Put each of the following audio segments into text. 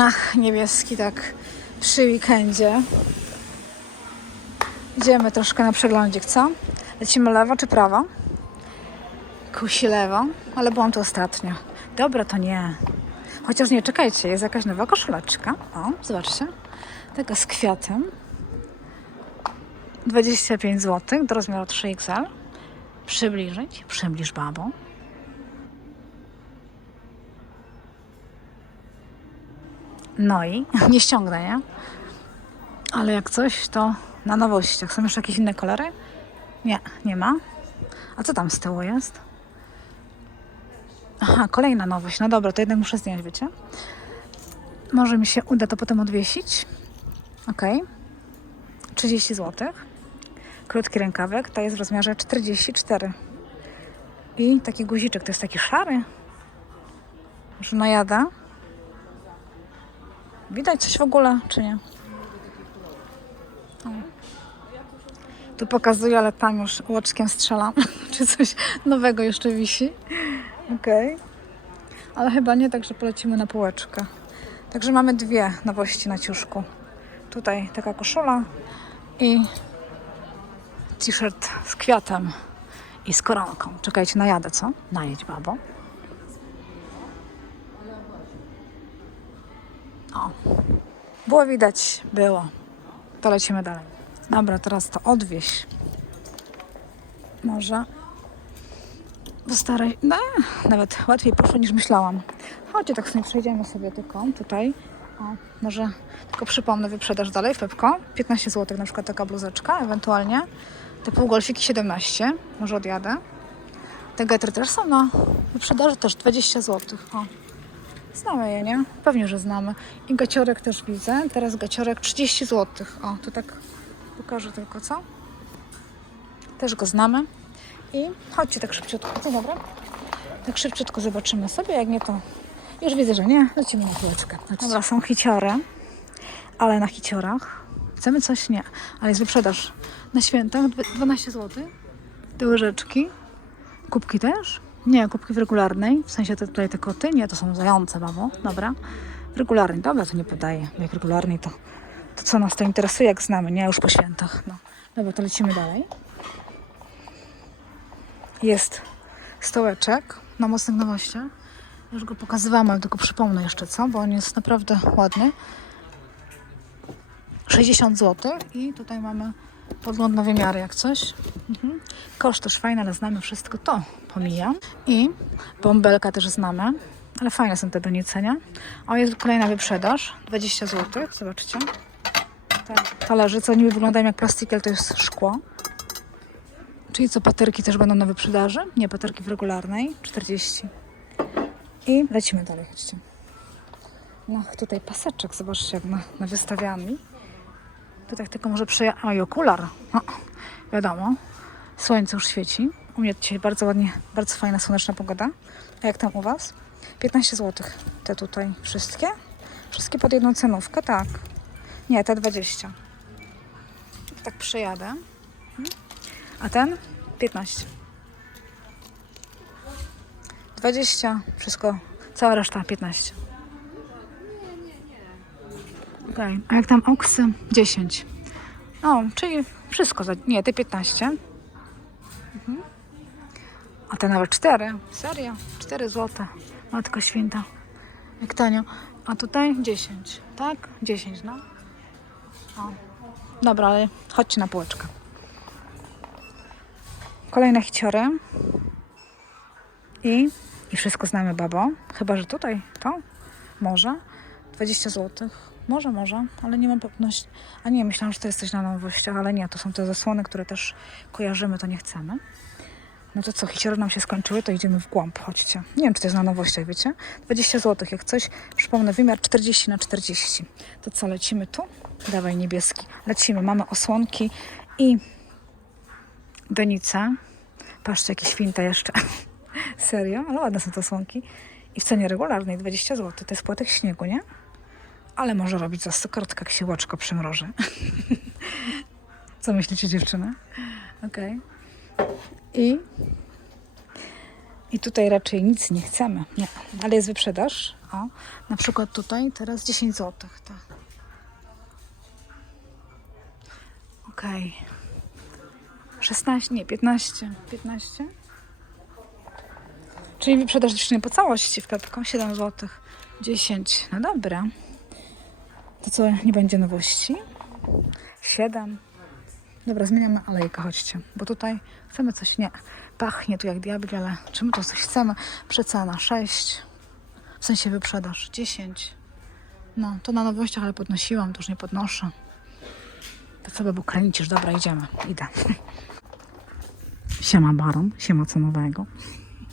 Ach, niebieski tak przy weekendzie. Idziemy troszkę na przeglądzik, co? Lecimy lewo czy prawo? Kusi lewo, ale byłam tu ostatnio. Dobra, to nie. Chociaż nie, czekajcie, jest jakaś nowa koszuleczka. O, zobaczcie. Taka z kwiatem. 25 zł do rozmiaru 3XL. Przybliżyć. Przybliż babo. No i nie ściągnę, nie? Ale jak coś, to na nowościach. Są jeszcze jakieś inne kolory? Nie, nie ma. A co tam z tyłu jest? Aha, kolejna nowość. No dobra, to jednak muszę zdjąć, wiecie? Może mi się uda to potem odwiesić. Ok. 30 zł. Krótki rękawek, to jest w rozmiarze 44. I taki guziczek, to jest taki szary. Może najada. Widać coś w ogóle, czy nie? O. Tu pokazuję, ale tam już łoczkiem strzelam. czy coś nowego jeszcze wisi. Okej. Ale chyba nie, także polecimy na półeczkę. Także mamy dwie nowości na ciuszku. Tutaj taka koszula i t-shirt z kwiatem i z koronką. Czekajcie, najadę, co? Najedź, babo. O. Było widać, było. To lecimy dalej. Dobra, teraz to odwieź. Może. Postaraj. No, nawet łatwiej poszło niż myślałam. Chodźcie, tak sobie przejdziemy sobie tylko tutaj. O, może tylko przypomnę, wyprzedaż dalej Pepko. 15 zł na przykład taka bluzeczka, ewentualnie. Te półgolfiki 17, może odjadę. Te getry też są na wyprzedaży, też 20 zł. O. Znamy je, nie? Pewnie, że znamy. I gaciorek też widzę. Teraz gaciorek 30 zł. O, to tak pokażę tylko, co? Też go znamy. I chodźcie tak szybciutko. Co dobra? Tak szybciutko zobaczymy sobie. Jak nie, to już widzę, że nie. Lecimy na półeczkę. Dobra, są hiciory. Ale na hiciorach chcemy coś? Nie. Ale jest wyprzedaż na świętach. dwa- 12 zł. Te łyżeczki. Kubki też? Nie, kubki w regularnej. W sensie te, tutaj te koty. Nie, to są zające, babo. Dobra. W regularnej. Dobra, to nie podaję. Jak w regularnej to, to co nas to interesuje, jak znamy, nie? Już po świętach. No. Dobra, to lecimy dalej. Jest stołeczek na mocnych nowościach. Już go pokazywałam, ale tylko przypomnę jeszcze, co? Bo on jest naprawdę ładny. 60 zł i tutaj mamy podgląd na wymiary jak coś. Mhm. Koszt też fajny, ale znamy wszystko, to pomijam. I bąbelka też znamy, ale fajne są te do niecenia. O, jest kolejna wyprzedaż, 20 zł, zobaczcie. Te talerze, co niby wyglądają jak plastiki, ale to jest szkło. Czyli co, paterki też będą na wyprzedaży? Nie, paterki w regularnej, 40. I lecimy dalej, chodźcie. No, tutaj paseczek, zobaczcie, jak na, na wystawiami. Tutaj tylko może przeja... O, i okular. No, wiadomo. Słońce już świeci. U mnie dzisiaj bardzo ładnie, bardzo fajna, słoneczna pogoda. A jak tam u Was? 15 zł. Te tutaj wszystkie? Wszystkie pod jedną cenówkę, tak. Nie, te 20. Tak przejadę. A ten? 15. 20. Wszystko, cała reszta 15. Okej, a jak tam oksy? 10. O, czyli wszystko za... Nie, te 15. Mhm. A te nawet 4. Serio? 4 zł. Matko święta. Jak tanio. A tutaj 10. Tak? 10, no. O. Dobra, ale chodźcie na półeczkę. Kolejne hiciory. I, I wszystko znamy, babo. Chyba, że tutaj to może 20 zł. Może, może, ale nie mam pewności. A nie, myślałam, że to jest coś na nowościach, ale nie, to są te zasłony, które też kojarzymy, to nie chcemy. No to co, hiciory nam się skończyły, to idziemy w głąb, chodźcie. Nie wiem, czy to jest na nowościach, wiecie? 20 zł, jak coś. Przypomnę, wymiar 40 na 40. To co, lecimy tu? Dawaj niebieski. Lecimy, mamy osłonki i donice. Patrzcie, jakie świnta jeszcze. Serio? Ale ładne są te osłonki. I w cenie regularnej 20 zł. To jest płatek śniegu, nie? Ale może robić za 100 kartka, jak się łaczko przymroży. Co myślicie, dziewczyny? Okej. I, I tutaj raczej nic nie chcemy. Nie. Ale jest wyprzedaż. O, na przykład tutaj teraz 10 zł. Tak. Okej. 16, nie, 15. 15? Czyli wyprzedaż dziewczyny po całości w Pepko 7 zł. 10. No dobra. To co, nie będzie nowości? 7. Dobra, zmieniam na alejkę, chodźcie. Bo tutaj chcemy coś, nie, pachnie tu jak diabli, ale czy my tu coś chcemy? Przecena 6. W sensie wyprzedaż 10. No, to na nowościach, ale podnosiłam, to już nie podnoszę. To co, bo kręcisz, dobra, idziemy. Idę. Siema baron, siema co nowego.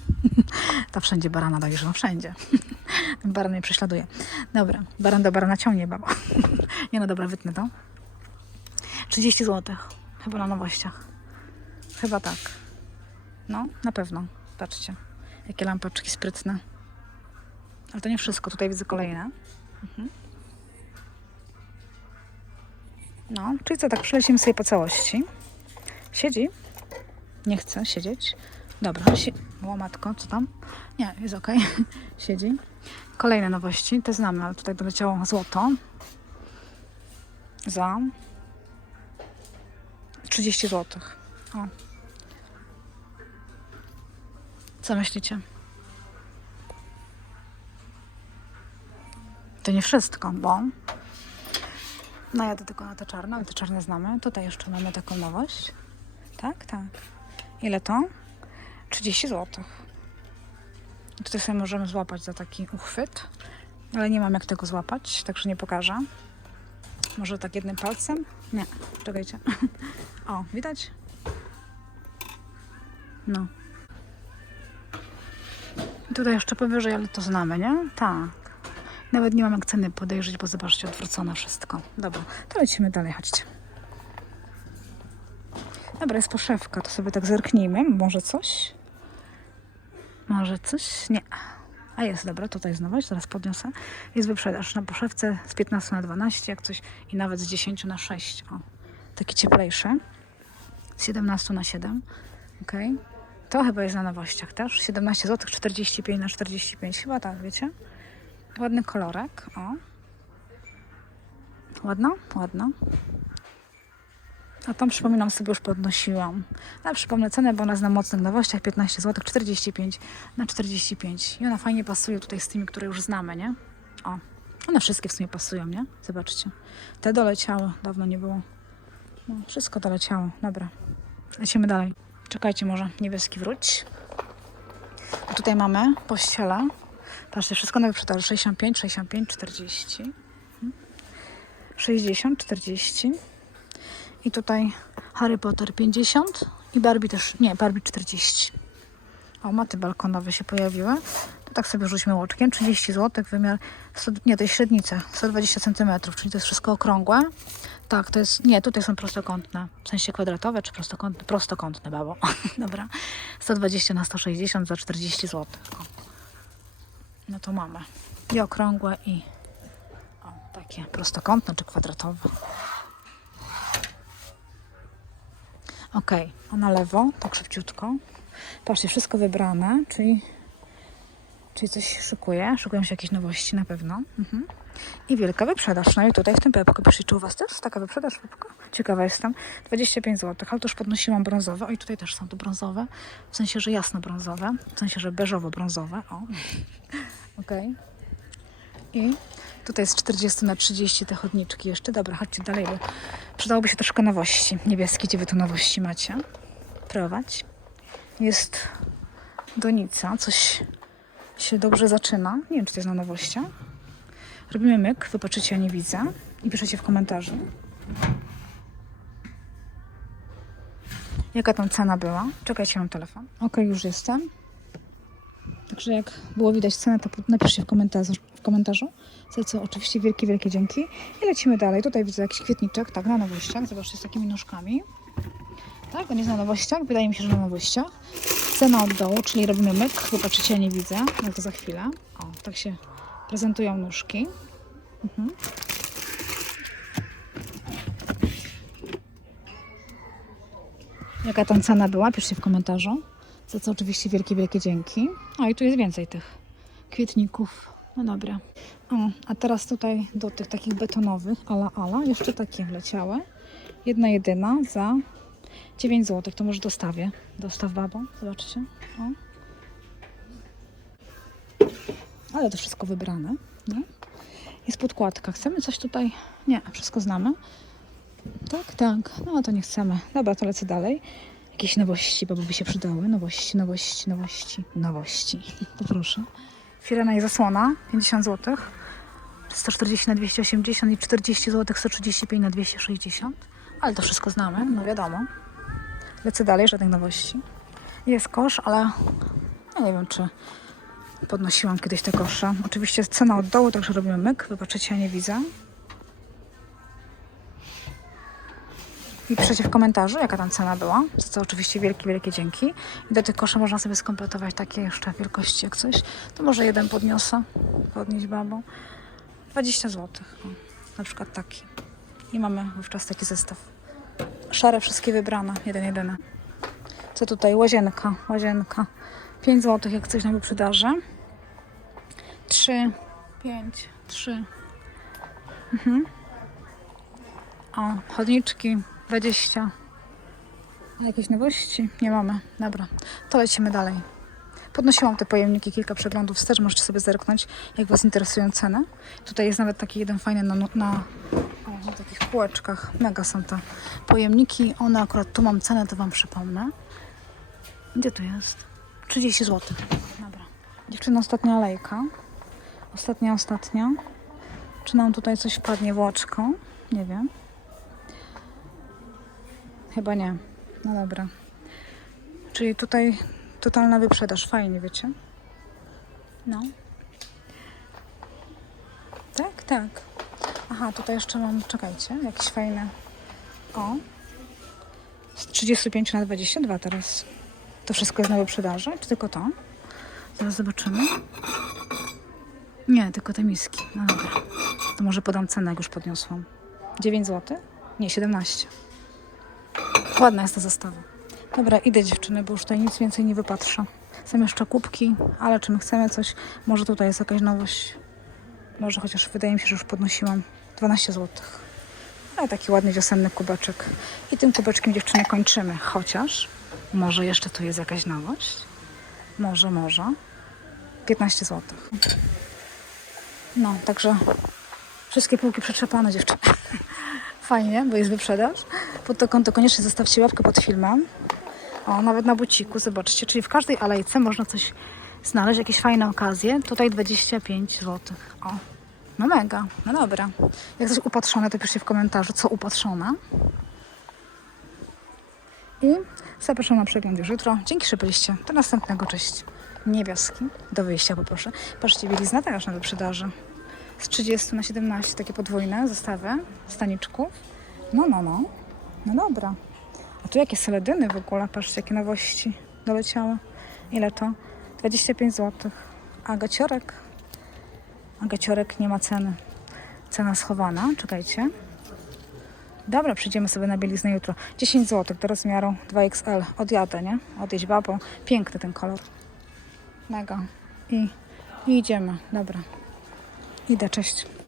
Ta wszędzie barana no wszędzie. Ten baran mnie prześladuje. Dobra, baran do barana ciągnie baba. Nie no dobra, wytnę to. 30 zł. Chyba na nowościach. Chyba tak. No, na pewno. Patrzcie. Jakie lampeczki sprytne. Ale to nie wszystko. Tutaj widzę kolejne. Mhm. No, czyli co, tak przelecimy sobie po całości. Siedzi? Nie chce siedzieć. Dobra, si łamatko, co tam? Nie, jest ok. Siedzi. Kolejne nowości, te znamy, ale tutaj doleciało złoto. Za 30 zł. O. Co myślicie? To nie wszystko, bo no jadę tylko na te czarne, ale te czarne znamy. Tutaj jeszcze mamy taką nowość. Tak, tak. Ile to? 30 zł. Tutaj sobie możemy złapać za taki uchwyt, ale nie mam jak tego złapać, także nie pokażę. Może tak jednym palcem? Nie, czekajcie. O, widać? No. Tutaj jeszcze powyżej, ale to znamy, nie? Tak. Nawet nie mam jak ceny podejrzeć, bo zobaczcie, odwrócone wszystko. Dobra, to lecimy dalej, chodźcie. Dobra, jest poszewka, to sobie tak zerknijmy. Może coś? Może coś? Nie. A jest, dobra, tutaj nowość, zaraz podniosę. Jest wyprzedaż na poszewce z 15 na 12, jak coś, i nawet z 10 na 6. O, taki cieplejszy. Z 17 na 7. Ok. To chyba jest na nowościach też. 17 zł, 45 na 45. Chyba tak, wiecie? Ładny kolorek. O. Ładno? Ładno. A tam przypominam sobie już podnosiłam. Ale przypomnę cenę, bo ona jest na mocnych nowościach 15 zł, 45 na 45. I ona fajnie pasuje tutaj z tymi, które już znamy, nie? O, one wszystkie w sumie pasują, nie? Zobaczcie. Te doleciały, dawno nie było. No, wszystko doleciało. Dobra. Lecimy dalej. Czekajcie może, niebieski wróć. A tutaj mamy pościele. Patrzcie, wszystko na wyprzedaży. 65, 65, 40. Mhm. 60, 40. I tutaj Harry Potter 50 i Barbie też, nie, Barbie 40. O, maty balkonowe się pojawiły. To tak sobie rzućmy łoczkiem. 30 zł, wymiar, 100, nie, to jest średnica, 120 cm, czyli to jest wszystko okrągłe. Tak, to jest, nie, tutaj są prostokątne, w sensie kwadratowe czy prostokątne? Prostokątne, babo. Dobra. 120 na 160 za 40 zł. No to mamy. I okrągłe i o, takie prostokątne czy kwadratowe. Ok, a na lewo, tak szybciutko. Patrzcie, wszystko wybrane, czyli, czyli coś szykuje. Szykują się jakieś nowości na pewno. Mhm. I wielka wyprzedaż. No i tutaj w tym Pepko. Piszcie, czy u Was też taka wyprzedaż Pepko? Ciekawa jestem. 25 zł, ale już podnosiłam brązowe. O i tutaj też są tu brązowe. W sensie, że jasno brązowe. W sensie, że beżowo-brązowe. O. Ok. I tutaj jest 40 na 30 te chodniczki jeszcze. Dobra, chodźcie dalej, bo przydałoby się troszkę nowości. Niebieskie, gdzie wy tu nowości macie? Prowadź. Jest donica, coś się dobrze zaczyna. Nie wiem, czy to jest na nowościach. Robimy myk, wy patrzycie, ja nie widzę. I piszecie w komentarzu. Jaka tam cena była? Czekajcie, mam telefon. Ok, już jestem. Także jak było widać cenę, to napiszcie w komentarzu. W komentarzu. Za co oczywiście wielkie, wielkie dzięki. I lecimy dalej. Tutaj widzę jakiś kwietniczek, tak, na nowościach. Zobaczcie, z takimi nóżkami. Tak, on jest na nowościach. Wydaje mi się, że na nowościach. Cena od dołu, czyli robimy myk. Zobaczycie, ja nie widzę. No to za chwilę. O, tak się prezentują nóżki. Mhm. Jaka tam cena była? Piszcie w komentarzu. Za co oczywiście wielkie, wielkie dzięki. O i tu jest więcej tych kwietników. No dobra. O, a teraz tutaj do tych takich betonowych, ala ala, jeszcze takie wleciały. Jedna jedyna za 9 zł. To może dostawię. Dostaw babo. Zobaczcie. O. Ale to wszystko wybrane. Nie? Jest podkładka. Chcemy coś tutaj? Nie, wszystko znamy. Tak, tak. No to nie chcemy. Dobra, to lecę dalej. Jakieś nowości, bo by się przydały. Nowości, nowości, nowości, nowości. Poproszę. Firena i zasłona, 50 zł. 140 na 280 i 40 zł, 135 na 260. Ale to wszystko znamy, no wiadomo. Lecę dalej, żadnych nowości. Jest kosz, ale ja nie wiem, czy podnosiłam kiedyś te kosze. Oczywiście cena od dołu, także robimy myk. Wybaczycie, ja nie widzę. I piszecie w komentarzu, jaka tam cena była. Za co oczywiście wielkie, wielkie dzięki. I do tych koszy można sobie skompletować takie jeszcze wielkości jak coś. To może jeden podniosę. Podnieść babą. 20 zł. O, na przykład taki. I mamy wówczas taki zestaw. Szare wszystkie wybrane. Jeden, jedyny. Co tutaj? Łazienka. Łazienka. 5 zł jak coś na wyprzedaży. 3, 5, 3. O, chodniczki 20. A jakieś nowości? Nie mamy. Dobra, to lecimy dalej. Podnosiłam te pojemniki, kilka przeglądów wstecz, możecie sobie zerknąć, jak Was interesują ceny. Tutaj jest nawet taki jeden fajny na, na, na takich półeczkach. Mega są te pojemniki. One akurat tu mam cenę, to Wam przypomnę. Gdzie tu jest? 30 zł. Dobra. Dziewczyna, ostatnia alejka. Ostatnia, ostatnia. Czy nam tutaj coś wpadnie w oczko? Nie wiem. Chyba nie. No dobra. Czyli tutaj totalna wyprzedaż. Fajnie, wiecie? No. Tak, tak. Aha, tutaj jeszcze mam, czekajcie, jakieś fajne. O. Z 35 na 22 teraz. To wszystko jest na wyprzedaży? Czy tylko to? Zaraz zobaczymy. Nie, tylko te miski. No dobra. To może podam cenę, jak już podniosłam. 9 zł? Nie, 17. Ładna jest ta zestawa. Dobra, idę dziewczyny, bo już tutaj nic więcej nie wypatrzę. Są jeszcze kubki, ale czy my chcemy coś? Może tutaj jest jakaś nowość. Może chociaż wydaje mi się, że już podnosiłam 12 zł. Ale taki ładny wiosenny kubeczek. I tym kubeczkiem dziewczyny kończymy. Chociaż może jeszcze tu jest jakaś nowość. Może, może. 15 zł. No, także wszystkie półki przetrzepane dziewczyny. Fajnie, bo jest wyprzedaż. Pod to konto koniecznie zostawcie łapkę pod filmem. O, nawet na buciku, zobaczcie. Czyli w każdej alejce można coś znaleźć, jakieś fajne okazje. Tutaj 25 zł. O, no mega, no dobra. Jak coś upatrzone, to piszcie w komentarzu, co upatrzone. I zapraszam na przegląd już jutro. Dzięki, że byliście. Do następnego, cześć. Niebieski. Do wyjścia poproszę. Patrzcie, bielizna też na wyprzedaży. Z 30 na 17 takie podwójne zestawy staniczków. No, no, no. No dobra. A tu jakie seledyny w ogóle? Patrzcie, jakie nowości doleciały. Ile to? 25 zł. A gaciorek? A gaciorek nie ma ceny. Cena schowana. Czekajcie. Dobra, przyjdziemy sobie na bieliznę jutro. 10 zł do rozmiaru 2XL. Odjadę, nie? Odjedź babo. Piękny ten kolor. Mega. I, I idziemy. Dobra. Idę, cześć.